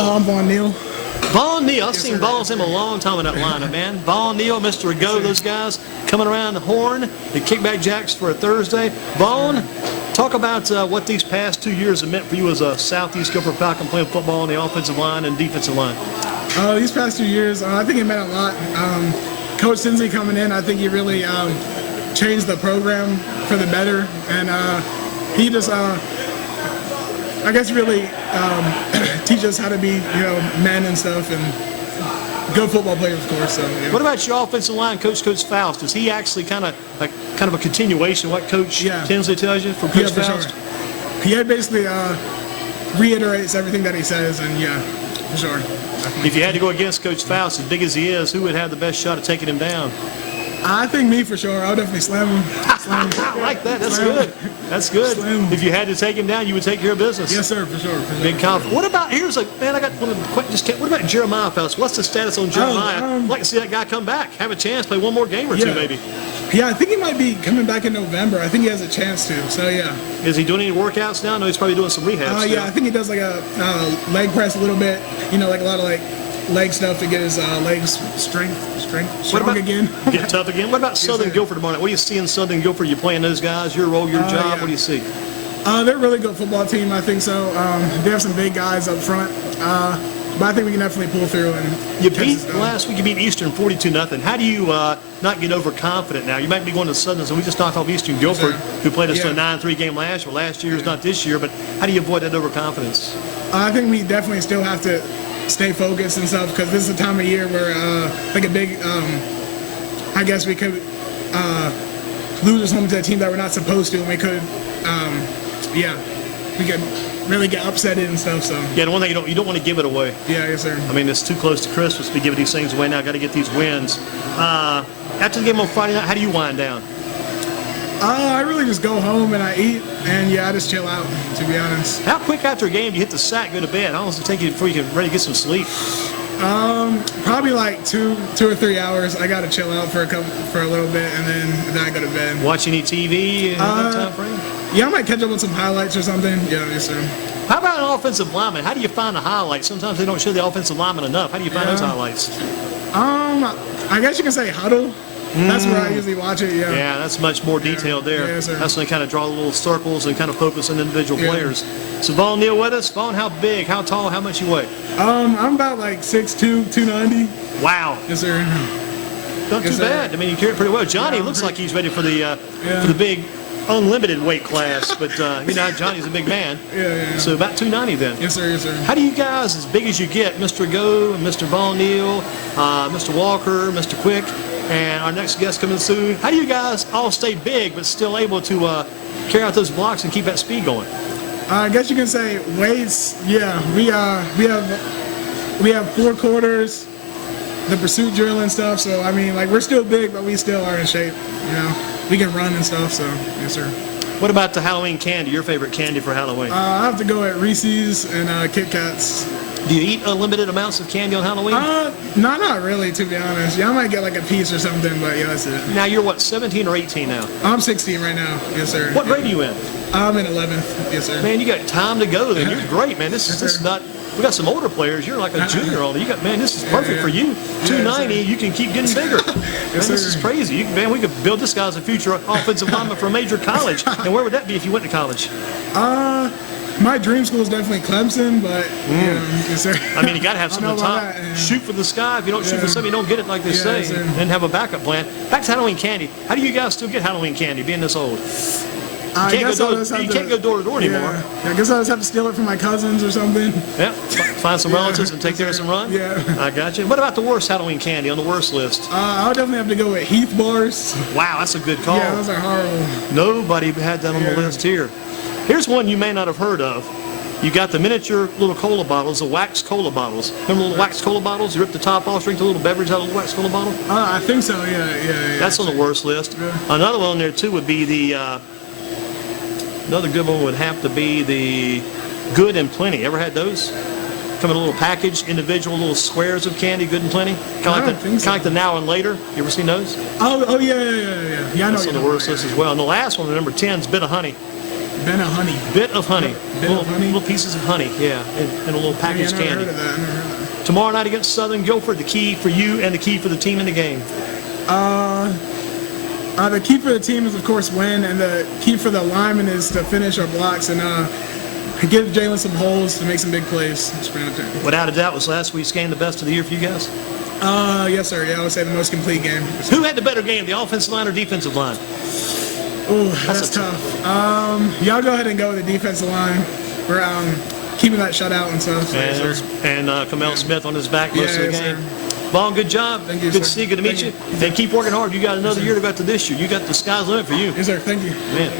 I'm Vaughn Neal. Vaughn Neal. I've seen Vaughn's name a long time in that lineup, man. Vaughn Neal, Mr. Go, those guys coming around the horn, the Kickback Jacks for a Thursday. Vaughn, talk about what these past 2 years have meant for you as a Southeast Guilford Falcon playing football on the offensive line and defensive line. These past 2 years, I think it meant a lot. Coach Sinsley coming in, I think he really changed the program for the better, and he just, I guess, really teach us how to be, men and stuff, and good football players, of course. So, yeah. What about your offensive line, Coach Faust? Is he actually kind of a continuation of what Coach Tinsley tells you from Coach Faust? Sure. He basically reiterates everything that he says, and for sure. Definitely. If you had to go against Coach Faust, as big as he is, who would have the best shot at taking him down? I think me for sure. I'll definitely slam him. I like that. That's good. That's good. If you had to take him down, you would take care of business. Yes, sir, for sure. Big confidence. What about, I got one of the questions. What about Jeremiah, fellas? What's the status on Jeremiah? I'd like to see that guy come back, have a chance, play one more game or two, maybe. Yeah, I think he might be coming back in November. I think he has a chance to, so yeah. Is he doing any workouts now? No, he's probably doing some rehab. Yeah, I think he does like a leg press a little bit, like a lot of leg stuff to get his legs strong again. Get tough again. What about Southern Guilford tomorrow night? What do you see in Southern Guilford? You playing those guys? Your role, your job? What do you see? They're a really good football team, I think so. They have some big guys up front, but I think we can definitely pull through. And you beat last week. You beat Eastern 42-0. How do you not get overconfident now? You might be going to Southern, so we just knocked off Eastern Guilford, who played us to a 9-3 game last year. Last year's not this year, but how do you avoid that overconfidence? I think we definitely still have to stay focused and stuff, because this is a time of year where like a big I guess we could lose us home to a team that we're not supposed to, and we could we could really get upset and stuff. So the one thing you don't want to give it away. Yes, sir. I mean, it's too close to Christmas to be giving these things away now. Got to get these wins. After the game on Friday night, how do you wind down? I really just go home and I eat, and I just chill out, to be honest. How quick after a game do you hit the sack, go to bed? How long does it take you before you can ready to get some sleep? Probably like 2 or 3 hours. I gotta chill out for a little bit, and then I go to bed. Watch any TV in that time frame? Yeah, I might catch up on some highlights or something. Yeah, yes, sir. How about an offensive lineman? How do you find the highlights? Sometimes they don't show the offensive lineman enough. How do you find those highlights? I guess you can say huddle. That's where I usually watch it, Yeah, that's much more detailed there. Yes, sir. That's when they kind of draw little circles and kind of focus on individual players. So Vaughn Neal with us. Vaughn, how big, how tall, how much you weigh? I'm about like 6'2", 290. Wow. Yes, sir. Not too bad. I mean, you carry it pretty well. Johnny looks like he's ready for the big unlimited weight class, but Johnny's a big man. Yeah. So about 290 then. Yes, sir. How do you guys, as big as you get, Mr. Go, Mr. Vaughn Neal, Mr. Walker, Mr. Quick, and our next guest coming soon, how do you guys all stay big but still able to carry out those blocks and keep that speed going? I guess you can say weights. Yeah, we have 4 quarters, the pursuit drill and stuff. So I mean, we're still big, but we still are in shape. We can run and stuff. So yes, sir. What about the Halloween candy? Your favorite candy for Halloween? I have to go at Reese's and Kit Kats. Do you eat unlimited amounts of candy on Halloween? Not really, to be honest. Yeah, I might get like a piece or something, but that's it. Now you're what, 17 or 18 now? I'm 16 right now. Yes, sir. What grade are you in? I'm in 11th. Yes, sir. Man, you got time to go then. You're great, man. This is not. We got some older players. You're like a junior older. This is perfect for you. 290, you can keep getting bigger. This is crazy. We could build this guy as a future offensive lineman for a major college. And where would that be if you went to college? My dream school is definitely Clemson, but yes, sir. I mean, you got to have something on top. Shoot for the sky. If you don't shoot for something, you don't get it, like they say. And have a backup plan. Back to Halloween candy. How do you guys still get Halloween candy, being this old? You can't go door to door anymore. I guess I just have to steal it from my cousins or something. Yeah, find some relatives and take theirs and run. Yeah. I got you. What about the worst Halloween candy on the worst list? I'll definitely have to go with Heath bars. Wow, that's a good call. Yeah, those are horrible. Nobody had that on the list here. Here's one you may not have heard of. You got the miniature little cola bottles, the wax cola bottles. Remember the little wax cola bottles? You rip the top off, drink the little beverage out of the wax cola bottle? I think so, yeah. That's on the worst list. Yeah. Another one on there, too, would be the... Another good one would have to be the Good and Plenty. Ever had those? Come in a little package, individual little squares of candy, Good and Plenty. Kind of like the Now and Later. You ever seen those? Oh yeah. Yeah, I know. That's on the worst list as well. And the last one, number 10, is Bit of Honey. Ben of honey. Bit of honey. Bit of honey. Little pieces of honey, yeah, in a little packaged I never candy. heard of that. I never heard of that. Tomorrow night against Southern Guilford, the key for you and the key for the team in the game. The key for the team is, of course, win, and the key for the linemen is to finish our blocks and give Jalen some holes to make some big plays. Without a doubt, was last week's game the best of the year for you guys? Yes, sir. Yeah, I would say the most complete game. Who had the better game, the offensive line or defensive line? Ooh, that's tough. Y'all go ahead and go with the defensive line. We're keeping that shutout and stuff. And Kamel Smith on his back most of the game. Sir. Vaughn, good job. Thank you, good sir. to see you. Good to meet you. And keep working hard. You got another year to go to this year. You got the sky's the limit for you. Yes, sir. Thank you. Man.